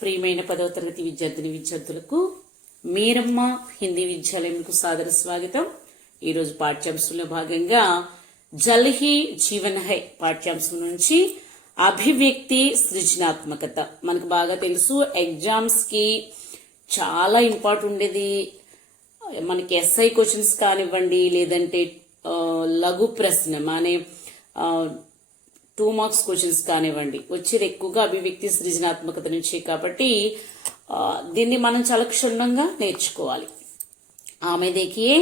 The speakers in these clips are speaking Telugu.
ప్రియమైన 10వ తరగతి విద్యార్థులకు మీరమ్మ హిందీ విద్యాలయంకు సాదర స్వాగతం. ఈరోజు పాఠ్యాంశంలో భాగంగా జల్ హీ జీవన్ హై పాఠ్యాంశం నుంచి అభివ్యక్తి సృజనాత్మకత. మనకు బాగా తెలుసు, ఎగ్జామ్స్ కి చాలా ఇంపార్టెంట్ ఉండేది. మనకి ఎస్ఐ క్వశ్చన్స్ కానివ్వండి, లేదంటే లఘు ప్రశ్న అనే 2 మార్క్స్ క్వశ్చన్స్ కానివ్వండి, వచ్చేది ఎక్కువగా అభివ్యక్తి సృజనాత్మకత నుంచి. కాబట్టి దీన్ని మనం చాలా క్షుణ్ణంగా నేర్చుకోవాలి. ఆమె देखिए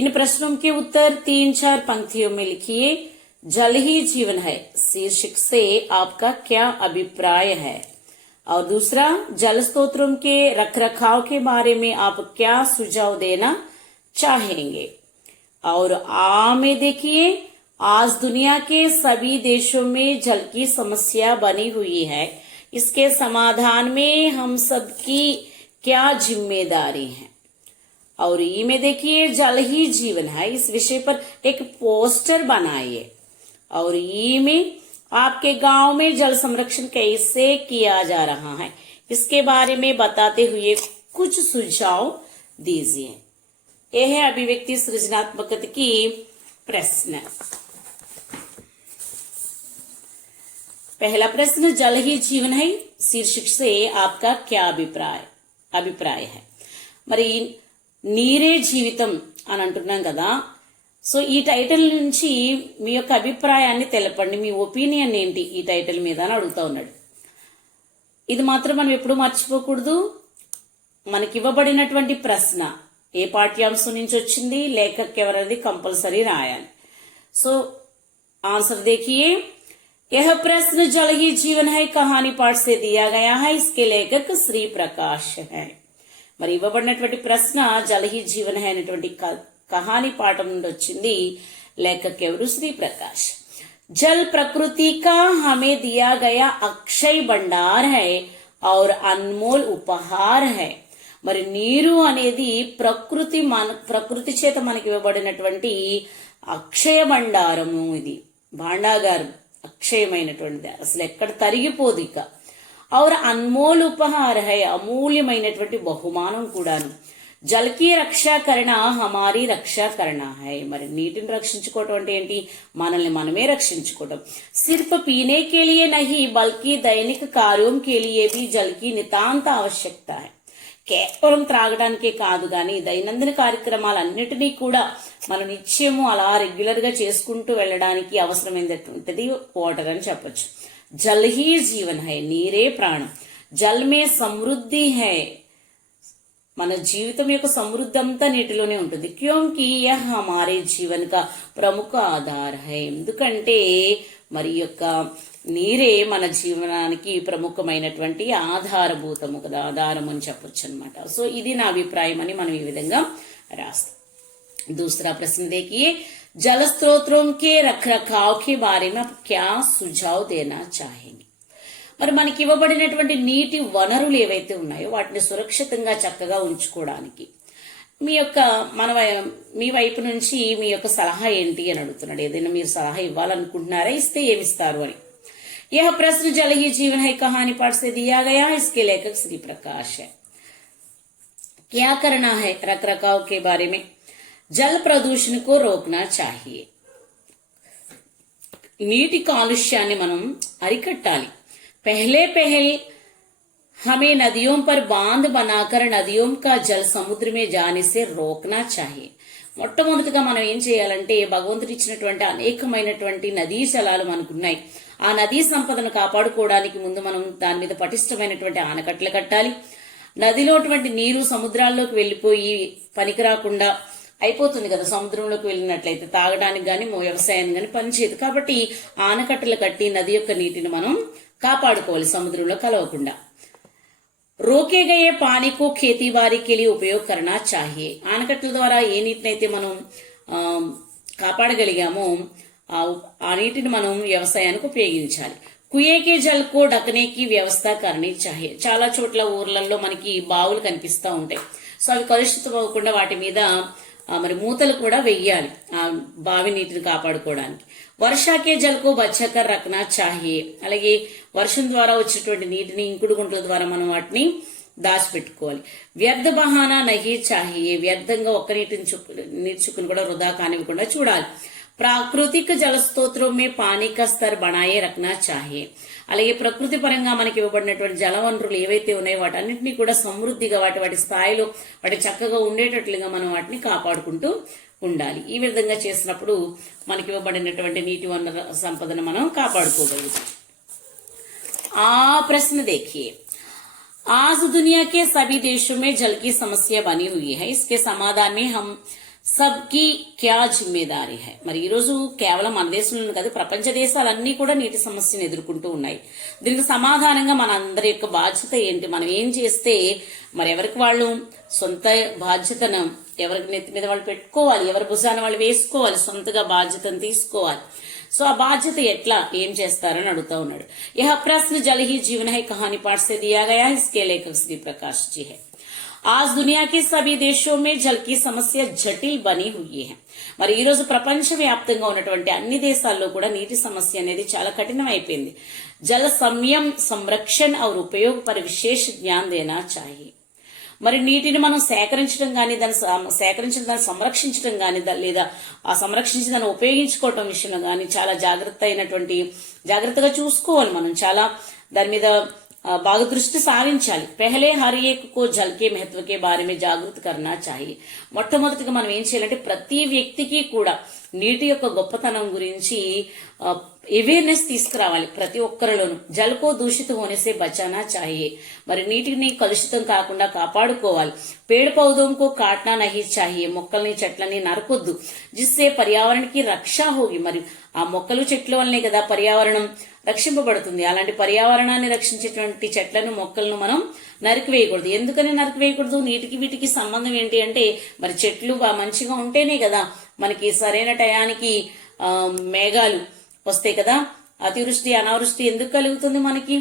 इन प्रश्नों के उत्तर 3-4 पंक्तियों में लिखिए. जल ही जीवन है शीर्षक से आपका क्या अभिप्राय है. और दूसरा, जल स्रोतों के रखरखाव के बारे में आप क्या सुझाव देना चाहेंगे. और में देखिए, आज दुनिया के सभी देशों में जल की समस्या बनी हुई है. इसके समाधान में हम सबकी क्या जिम्मेदारी है. और में देखिए, जल ही जीवन है, इस विषय पर एक पोस्टर बनाइए. और में आपके गांव में जल संरक्षण कैसे किया जा रहा है, इसके बारे में बताते हुए कुछ सुझाव दीजिए. यह है अभिव्यक्ति सृजनात्मकता की प्रश्न. पहला प्रश्न, जल ही जीवन है शीर्षक से आपका क्या अभिप्राय है. మరి నీరే జీవితం అని అంటున్నాం కదా. సో ఈ టైటిల్ నుంచి మీ యొక్క అభిప్రాయాన్ని తెలపండి, మీ ఒపీనియన్ ఏంటి ఈ టైటిల్ మీద అని అడుగుతా ఉన్నాడు. ఇది మాత్రం మనం ఎప్పుడు మర్చిపోకూడదు. మనకి ఇవ్వబడినటువంటి ప్రశ్న ఏ పాఠ్యాంశం నుంచి వచ్చింది, లేఖక్ ఎవరది కంపల్సరీ రాయాలి. సో ఆన్సర్ देखिए, यह प्रश्न जल ही जीवन है कहानी पाठ से दिया गया है. इसके लेखक श्री प्रकाश है. మరి ఇవ్వబడినటువంటి ప్రశ్న జల్ హీ జీవన్ హై అనేటువంటి కహానీ పాఠం నుండి వచ్చింది. లేఖక్ ఎవరు? శ్రీ ప్రకాష్. जल प्रकृति का हमें दिया गया अक्षय भंडार है और अनमोल उपहार है. మరి నీరు అనేది ప్రకృతి చేత మనకి ఇవ్వబడినటువంటి అక్షయ భండారము. ఇది భాండాగారం, అక్షయమైనటువంటిది, అసలు ఎక్కడ తరిగిపోదు ఇక. और अनमोल उपहार है, అమూల్యమైనటువంటి బహుమానం కూడాను. జల్ కి రక్ష కరణ హమారీ రక్ష కరణ హై. మరి నీటిని రక్షించుకోవటం అంటే ఏంటి? మనల్ని మనమే రక్షించుకోవటం. సిర్ఫ్ పీనే కే లియే నహీ బల్కి దైనిక కార్యోం కే లియే భీ జల్ కి నితాంత ఆవశ్యకత హై. కేవలం త్రాగడానికే కాదు గాని దైనందిన కార్యక్రమాలన్నిటినీ కూడా మనం నిత్యము అలా రెగ్యులర్ గా చేసుకుంటూ వెళ్ళడానికి అవసరమైనటువంటిది వాటర్ అని చెప్పొచ్చు. జల్ హీ జీవన్ హై, నీరే ప్రాణం. జల్ మే సమృద్ధి హై, మన జీవితం యొక్క సమృద్ధి అంతా నీటిలోనే ఉంటుంది. క్యోంకి యహ్ హమారే జీవన్ కా ప్రముఖ ఆధార్ హై. ఎందుకంటే మరి యొక్క నీరే మన జీవనానికి ప్రముఖమైనటువంటి ఆధారభూతము కదా, ఆధారం అని చెప్పొచ్చు అనమాట. సో ఇది నా అభిప్రాయం అని మనం ఈ విధంగా రాస్తాం. दूसरा प्रश्न देखिए, जल स्रोतों के रखरखाव के बारे में आप क्या सुझाव देना चाहेंगे. మరి మనకి ఇవ్వబడినటువంటి నీటి వనరులు ఏవైతే ఉన్నాయో వాటిని సురక్షితంగా చక్కగా ఉంచుకోవడానికి మీ వైపు నుంచి మీ యొక్క సలహా ఏంటి అని అడుగుతున్నాడు. ఏదైనా మీరు సలహా ఇవ్వాలనుకుంటున్నారా, ఇస్తే ఏమిస్తారు అని. यह प्रश्न जल ही जीवन है कहानी पाठ से दिया गया है. इसके लेखक श्री प्रकाश है. क्या करना है रखरखाव के बारे में. जल प्रदूषण को रोकना चाहिए. నీటి కాలుష్యాన్ని మనం అరికట్టాలి. पहले हमें नदियों पर बांध बनाकर नदियों का जल समुद्र में जाने से रोकना चाहिए. మొట్టమొదటిగా మనం ఏం చేయాలంటే, భగవంతుడు ఇచ్చినటువంటి అనేకమైనటువంటి నదీ జలాలు మనకున్నాయి. ఆ నదీ సంపదను కాపాడుకోవడానికి ముందు మనం దాని మీద పటిష్టమైనటువంటి ఆనకట్టలు కట్టాలి. నదిలోటువంటి నీరు సముద్రాల్లోకి వెళ్లిపోయి పనికిరాకుండా అయిపోతుంది కదా. సముద్రంలోకి వెళ్ళినట్లయితే తాగడానికి గాని వ్యవసాయానికి గాని పనిచేయదు. కాబట్టి ఆనకట్టలు కట్టి నది యొక్క నీటిని మనం కాపాడుకోవాలి, సముద్రంలో కలవకుండా. రోకే గయే పానీ కో खेती बाड़ी के लिए उपयोग करना चाहिए. ఆనకట్టల ద్వారా ఏ నీటినైతే మనం కాపాడగలిగామో ఆ నీటిని మనం వ్యవసాయానికి ఉపయోగించాలి. కుయేకే జల్ కో డకనేకి వ్యవస్థ కర్నీ చాహియే. చాలా చోట్ల ఊర్లలో మనకి బావులు కనిపిస్తూ ఉంటాయి. సో అవి కలుషితం అవ్వకుండా వాటి మీద మరి మూతలు కూడా వెయ్యాలి ఆ బావి నీటిని కాపాడుకోవడానికి. వర్షాకే జల్కో బచ్చకర్ రఖనా చాహియే. అలాగే వర్షం ద్వారా వచ్చినటువంటి నీటిని ఇంకుడు గుంటల ద్వారా మనం వాటిని దాచిపెట్టుకోవాలి. వ్యర్థ బహానా నహి చాహియే. వ్యర్థంగా ఒక్క నీటి చుక్కును కూడా వృధా కానివ్వకుండా చూడాలి. ప్రాకృతిక జల స్తోత్రం మే పానీ కా స్తర్ బనాయే రఖనా చాహియే. అలాగే ప్రకృతి పరంగా మనకి ఇవ్వబడినటువంటి జల వనరులు ఏవైతే ఉన్నాయో వాటన్నింటినీ కూడా సమృద్ధిగా వాటి స్థాయిలో వాటి చక్కగా ఉండేటట్లుగా మనం వాటిని కాపాడుకుంటూ ఉండాలి. ఈ విధంగా చేసినప్పుడు మనకి ఇవ్వబడినటువంటి నీటి వనరు సంపదను మనం కాపాడుకోగలుగుతాం. ఆ ప్రశ్న देखिए, आज दुनिया के सभी देशों में जल की समस्या बनी हुई है. इसके समाधान में हम సబ్కి క్యా జిమ్మేదారీ హై. మరి ఈ రోజు కేవలం మన దేశంలో కాదు, ప్రపంచ దేశాలన్నీ కూడా నీటి సమస్యను ఎదుర్కొంటూ ఉన్నాయి. దీనికి సమాధానంగా మన అందరి యొక్క బాధ్యత ఏంటి, మనం ఏం చేస్తే మరి ఎవరికి వాళ్ళు సొంత బాధ్యతను ఎవరికి నెత్తి మీద వాళ్ళు పెట్టుకోవాలి, ఎవరి భుజాన వాళ్ళు వేసుకోవాలి, సొంతగా బాధ్యతను తీసుకోవాలి. సో ఆ బాధ్యత ఎట్లా ఏం చేస్తారని అడుగుతా ఉన్నాడు. యహ ప్రశ్న జల్ హీ జీవన్ హై కహానీ పాఠ్ సే దియా గయా. ఇస్కే లేఖక్ శ్రీ ప్రకాష్ జీ హై. आज दुनिया के सभी देशों में जल की समस्या जटिल बनी हुई है. మరి ఈ రోజు ప్రపంచవ్యాప్తంగా ఉన్నటువంటి అన్ని దేశాల్లో కూడా నీటి సమస్య అనేది చాలా కఠినమైపోయింది. జల సంయम संरक्षण और उपयोग पर विशेष ध्यान देना चाहिए. మరి నీటిని మనం సేకరించడం కానీ దాన్ని సంరక్షించడం కానీ లేదా ఆ సంరక్షించి దాన్ని ఉపయోగించుకోవటం విషయంలో కానీ చాలా జాగ్రత్తగా చూసుకోవాలి. మనం చాలా దాని మీద బాగా దృష్టి సారించాలి. పెహలే హర్ ఏక్ కో జల్ కే మహత్వ కే బారే మే జాగృత కర్నా చాహియే. మొట్టమొదటిగా మనం ఏం చేయాలంటే ప్రతి వ్యక్తికి కూడా నీటి యొక్క గొప్పతనం గురించి అవేర్నెస్ తీసుకురావాలి. ప్రతి ఒక్కరిలోనూ జల్కో దూషిత హోనేసే బచానా చాహియే. మరి నీటిని కలుషితం కాకుండా కాపాడుకోవాలి. పేड़ पौधों को काटना नहीं चाहिए. మొక్కల్ని చెట్లని నరకొద్దు. జిస్సే పర్యావరణకి రక్ష హోగి. మరి ఆ మొక్కలు చెట్ల వల్లనే కదా పర్యావరణం రక్షింపబడుతుంది. అలాంటి పర్యావరణాన్ని రక్షించేటువంటి చెట్లను మొక్కలను మనం నరికివేయకూడదు. ఎందుకని నరికివేయకూడదు? నీటికి వీటికి సంబంధం ఏంటి అంటే మరి చెట్లు మంచిగా ఉంటేనే కదా మనకి సరైన టయానికి మేఘాలు వస్తాయి కదా. అతివృష్టి అనావృష్టి ఎందుకు కలుగుతుంది? మనకి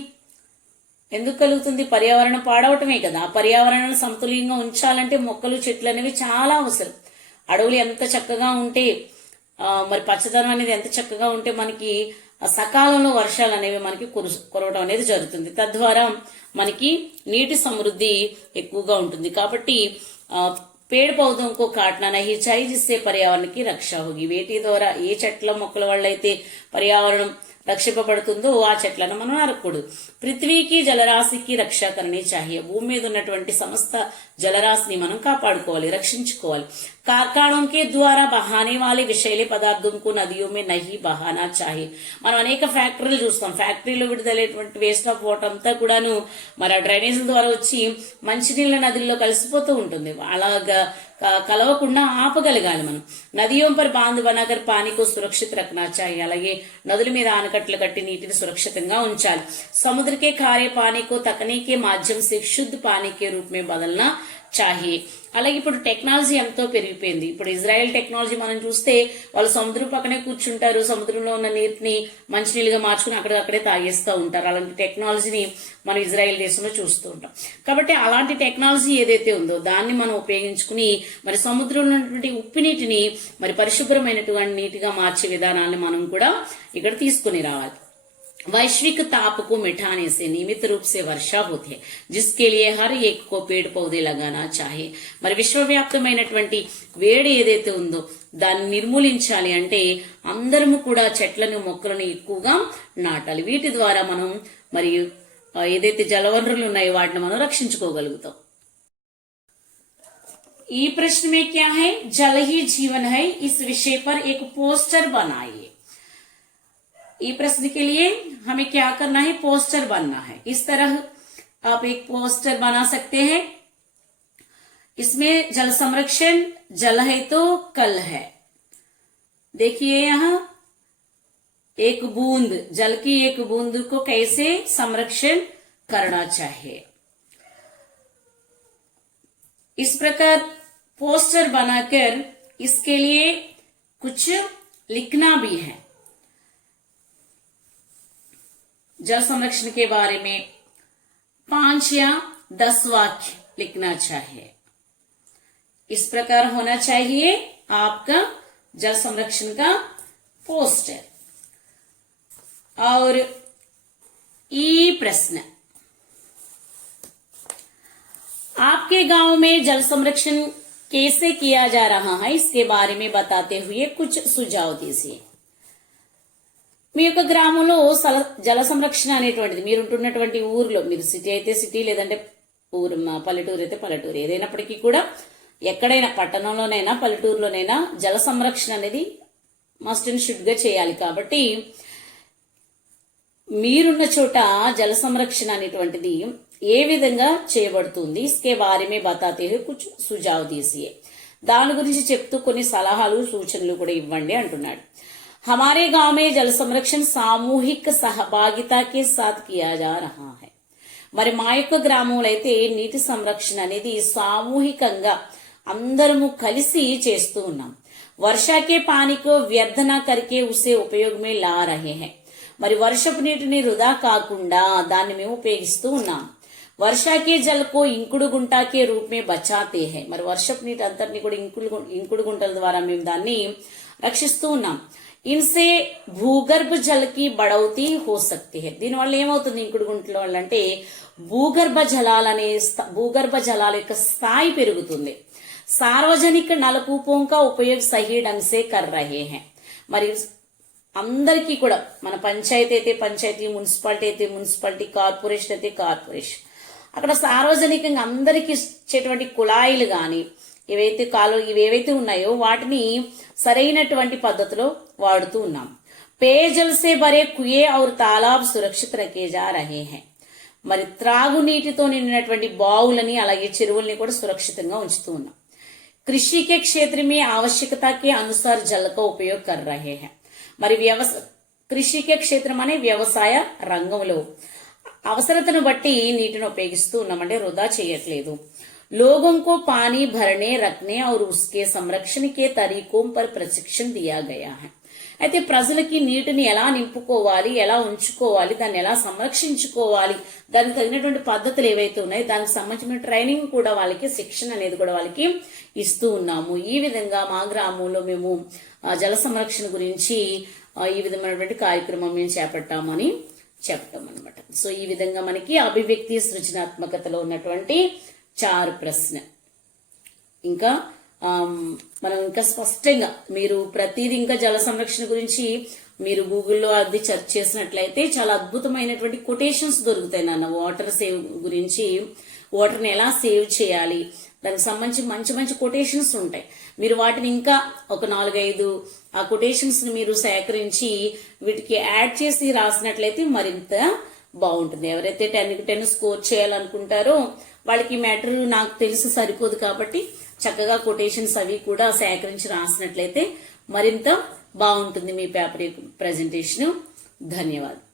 ఎందుకు కలుగుతుంది? పర్యావరణం పాడవటమే కదా. ఆ పర్యావరణాన్ని సమతుల్యంగా ఉంచాలంటే మొక్కలు చెట్లు అనేవి చాలా అవసరం. అడవులు ఎంత చక్కగా ఉంటే మరి పచ్చదనం అనేది ఎంత చక్కగా ఉంటే మనకి సకాలంలో వర్షాలు అనేవి మనకి కురవడం అనేది జరుగుతుంది. తద్వారా మనకి నీటి సమృద్ధి ఎక్కువగా ఉంటుంది. కాబట్టి పేड़ पौधों को काटना नहीं चाहिए जिससे पर्यावरण की रक्षा होगी. వేటి ద్వారా ఏ చెట్ల మొక్కల వల్ల అయితే పర్యావరణం రక్షింపబడుతుందో ఆ చెట్లను మనం నరకూడదు. పృథ్వీకి జలరాశికి రక్ష కరణి చాహియే. భూమి మీద ఉన్నటువంటి సమస్త జలరాశిని మనం కాపాడుకోవాలి, రక్షించుకోవాలి. कारखानों के द्वारा बहाने वाले विषैले पदार्थों को नदियों में नहीं बहाना चाहिए. మనం అనేక ఫ్యాక్టరీలు చూస్తాం. ఫ్యాక్టరీలో విడుదలైనటువంటి వేస్ట్ ఆఫ్ వాటర్ అంతా కూడాను మరి ఆ డ్రైనేజీల ద్వారా వచ్చి మంచినీళ్ళ నదుల్లో కలిసిపోతూ ఉంటుంది. అలాగా కలవకుండా ఆపగలగాలి మనం. నదియోं पर बांध बनाकर पानी को सुरक्षित रखना चाहिए. అలాగే నదుల మీద ఆనకట్టలు కట్టి నీటిని సురక్షితంగా ఉంచాలి. समुद्र के खारे पानी को तकनीक के माध्यम से शुद्ध पानी के रूप में बदलना चाहिए. అలాగే ఇప్పుడు టెక్నాలజీ ఎంతో పెరిగిపోయింది. ఇప్పుడు ఇజ్రాయెల్ టెక్నాలజీ మనం చూస్తే వాళ్ళు సముద్రం పక్కనే కూర్చుంటారు, సముద్రంలో ఉన్న నీటిని మంచినీళ్ళుగా మార్చుకుని అక్కడే తాగేస్తూ ఉంటారు. అలాంటి టెక్నాలజీని మనం ఇజ్రాయెల్ దేశంలో చూస్తూ ఉంటాం. కాబట్టి అలాంటి టెక్నాలజీ ఏదైతే ఉందో దాన్ని మనం ఉపయోగించుకుని మరి సముద్రంలో ఉన్నటువంటి ఉప్పు నీటిని మరి పరిశుభ్రమైనటువంటి నీటిగా మార్చే విధానాన్ని మనం కూడా ఇక్కడ తీసుకుని రావాలి. वैश्विक ताप को मिटाने से नियमित रूप से वर्षा होती है जिसके लिए हर एक को पेड़ पौधे लगाना चाहिए. మరి విశ్వవ్యాప్తమైనటువంటి వేడి ఏదైతే ఉందో దాన్ని నిర్మూలించాలి అంటే అందరము కూడా చెట్లను మొక్కలను ఎక్కువగా నాటాలి. వీటి ద్వారా మనం మరి ఏదైతే జలవనరులు ఉన్నాయో వాటిని మనం రక్షించుకోగలుగుతాం. ఈ प्रश्न में क्या है? जल ही जीवन है. इस विषय पर एक पोस्टर बनाइए. ये प्रश्न के लिए हमें क्या करना है? पोस्टर बनना है. इस तरह आप एक पोस्टर बना सकते हैं. इसमें जल संरक्षण, जल है तो कल है. देखिए यहाँ एक बूंद, जल की एक बूंद को कैसे संरक्षण करना चाहिए. इस प्रकार पोस्टर बनाकर इसके लिए कुछ लिखना भी है. जल संरक्षण के बारे में 5 या 10 वाक्य लिखना चाहिए. इस प्रकार होना चाहिए आपका जल संरक्षण का पोस्टर। और ई प्रश्न, आपके गांव में जल संरक्षण कैसे किया जा रहा है, इसके बारे में बताते हुए कुछ सुझाव दीजिए। మీ యొక్క గ్రామంలో జల సంరక్షణ అనేటువంటిది మీరు ఉంటున్నటువంటి ఊర్లో, మీరు సిటీ అయితే సిటీ, లేదంటే పల్లెటూరు అయితే పల్లెటూరు, ఏదైనప్పటికీ కూడా ఎక్కడైనా పట్టణంలోనైనా పల్లెటూరులోనైనా జల సంరక్షణ అనేది మస్ట్ అండ్ షుడ్ గా చేయాలి। కాబట్టి మీరున్న చోట జల సంరక్షణ అనేటువంటిది ఏ విధంగా చేయబడుతుంది, ఇస్కే బారే మే బతాతే హుए కుచ్ సుజావ్ దీజియే, దాని గురించి చెప్తూ కొన్ని సలహాలు సూచనలు కూడా ఇవ్వండి అంటున్నాడు। हमारे गांव में जल संरक्षण सामूहिक सहभागिता के साथ किया जा रहा है। మరి మా యొక్క గ్రామంలో అయితే నీటి సంరక్షణ అనేది సామూహికంగా అందరము కలిసి చేస్తూ ఉన్నాం। वर्षा के पानी को व्यर्थ न करके उसे उपयोग में ला रहे हैं। మరి వర్షపు నీటిని వృధా కాకుండా దాన్ని మేము ఉపయోగిస్తూ ఉన్నాం। वर्षा के जल को इंकुడు गुंटा के रूप में बचाते हैं। మరి వర్షపు నీటి అంతటిని కూడా ఇంకుడు గుంటల ద్వారా మేము దాన్ని రక్షిస్తూ ఉన్నాం। ఇన్సే భూగర్భ జల్ కి బడౌతి హో సక్తి హై। దీనివల్ల ఏమవుతుంది ఇంకుడు గుంటల వల్ల అంటే భూగర్భ జలాల యొక్క స్థాయి పెరుగుతుంది। సార్వజనిక నలకూపోं का उपयोग सही ढंग से कर रहे हैं। మరి అందరికీ కూడా మన పంచాయతీ అయితే పంచాయతీ, మున్సిపాలిటీ అయితే మున్సిపాలిటీ, కార్పొరేషన్ అయితే కార్పొరేషన్, అక్కడ సార్వజనికంగా అందరికి ఇచ్చేటువంటి కుళాయిలు గాని ఇవేవైతే ఉన్నాయో వాటిని సరైనటువంటి పద్ధతిలో వాడుతూ ఉన్నాం। पेयजल से भरे कुएं और तालाब सुरक्षित रखे जा रहे हैं। మరి త్రాగునీటితో నిండినటువంటి బావులని అలాగే చెరువుల్ని కూడా సురక్షితంగా ఉంచుతూ ఉన్నాం। कृषि के क्षेत्र में आवश्यकता के अनुसार जल का उपयोग कर रहे हैं। మరి కృషి కే క్షేత్రం అనే వ్యవసాయ రంగంలో అవసరతను బట్టి నీటిని ఉపయోగిస్తూ ఉన్నామంటే వృధా చేయట్లేదు। लोगों को पानी भरने रखने और उसके संरक्षण के तरीकों पर प्रशिक्षण दिया गया है। అయితే ప్రజలకి నీటిని ఎలా నింపుకోవాలి, ఎలా ఉంచుకోవాలి, దాన్ని ఎలా సంరక్షించుకోవాలి, దానికి తగినటువంటి పద్ధతులు ఏవైతే ఉన్నాయో దానికి సంబంధించిన ట్రైనింగ్ కూడా వాళ్ళకి, శిక్షణ అనేది కూడా వాళ్ళకి ఇస్తూ ఉన్నాము। ఈ విధంగా మా గ్రామంలో మేము జల సంరక్షణ గురించి ఈ విధమైనటువంటి కార్యక్రమం మేము చేపట్టామని చెప్పటం అనమాట। సో ఈ విధంగా మనకి అభివ్యక్తి సృజనాత్మకతలో ఉన్నటువంటి 4 ప్రశ్న। ఇంకా మనం ఇంకా స్పష్టంగా మీరు ప్రతిదీ ఇంకా జల సంరక్షణ గురించి మీరు గూగుల్లో అది సెర్చ్ చేసినట్లయితే చాలా అద్భుతమైనటువంటి కొటేషన్స్ దొరుకుతాయి నాన్న। వాటర్ సేవ్ గురించి, వాటర్ని ఎలా సేవ్ చేయాలి, దానికి సంబంధించి మంచి మంచి కొటేషన్స్ ఉంటాయి। మీరు వాటిని ఇంకా ఒక 4-5 ఆ కొటేషన్స్ ని మీరు సేకరించి వీటికి యాడ్ చేసి రాసినట్లయితే మరింత బాగుంటుంది। ఎవరైతే 10కి 10 స్కోర్ చేయాలనుకుంటారో వాళ్ళకి మ్యాటర్ నాకు తెలిసి సరిపోదు కాబట్టి చక్కగా కొటేషన్స్ అవి కూడా సేకరించి రాసినట్లయితే మరింత బాగుంటుంది మీ పేపర్ ప్రెజెంటేషన్। ధన్యవాదాలు।